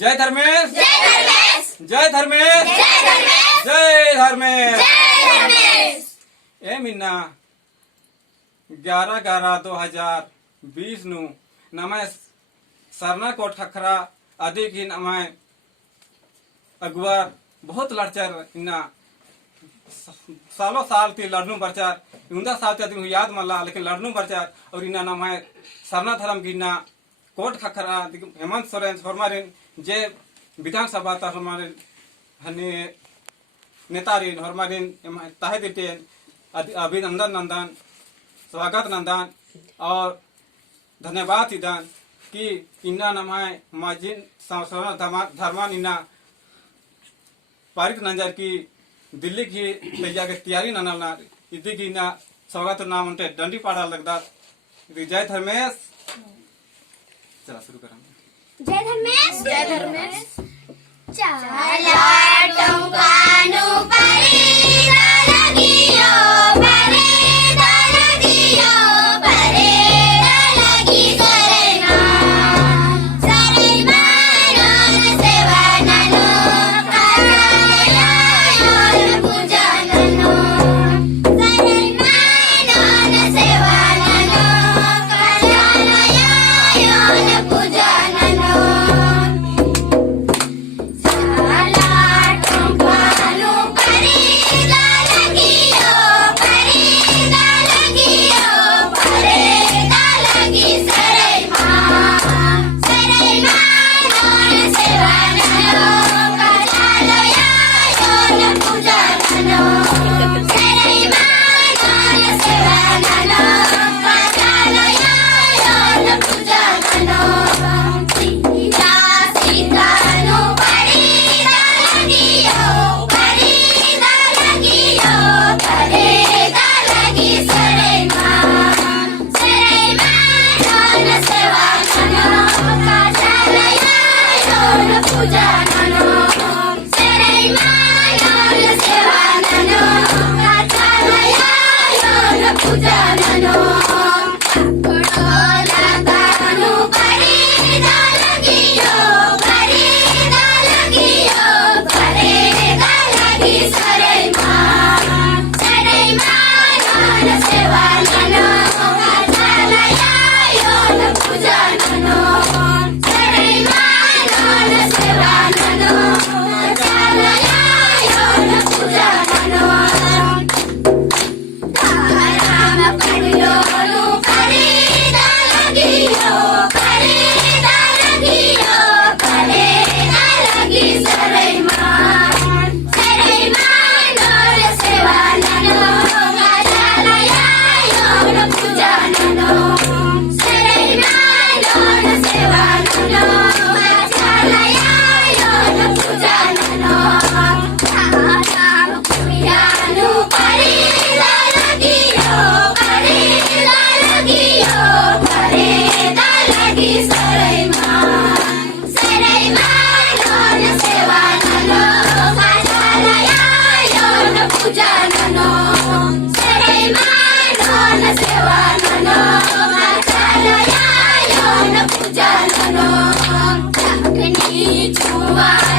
जय धर्मेश, जय धर्मेश, जय धर्मेश, जय धर्मेश, जय धर्मेश। जय धर्मेश। ए मीना 11/11/2020 नु नमय सरना कोट खखरा आदि की नमय अगुवार बहुत लड़चर इन्ना सालों साल ती लड़नू प्रचार उन्दा साल ते याद मल्ला लेकिन लड़नू प्रचार और इन्ना नमय सरना धर्म की इन्ना कोट खखरा हेमंत सोरेन फरमारिन जे विधानसभा ता हमारे हने नेतारिन हरमारिन ताहे दिटेन अभिनंदन नंदन स्वागत नंदन और धन्यवाद इदान कि इन्ना नमाय माजिन संसद धर्मान इन्ना पारित नंजर की दिल्ली की तैयार के तैयारी ननलना इदी की इन्ना स्वागत नाम उनटे डंडी पाड़ा लगदा जय धर्मेश। चला शुरू करें। जय धर्मेश, जय धर्मेश। चला टंकानु परी लगियो परे लगियो परे लगी सरेना सरेना सेवा ननो कायायोन पूजा ननो सरेना सेवा ननो कायायोन पूजा ननो Jangan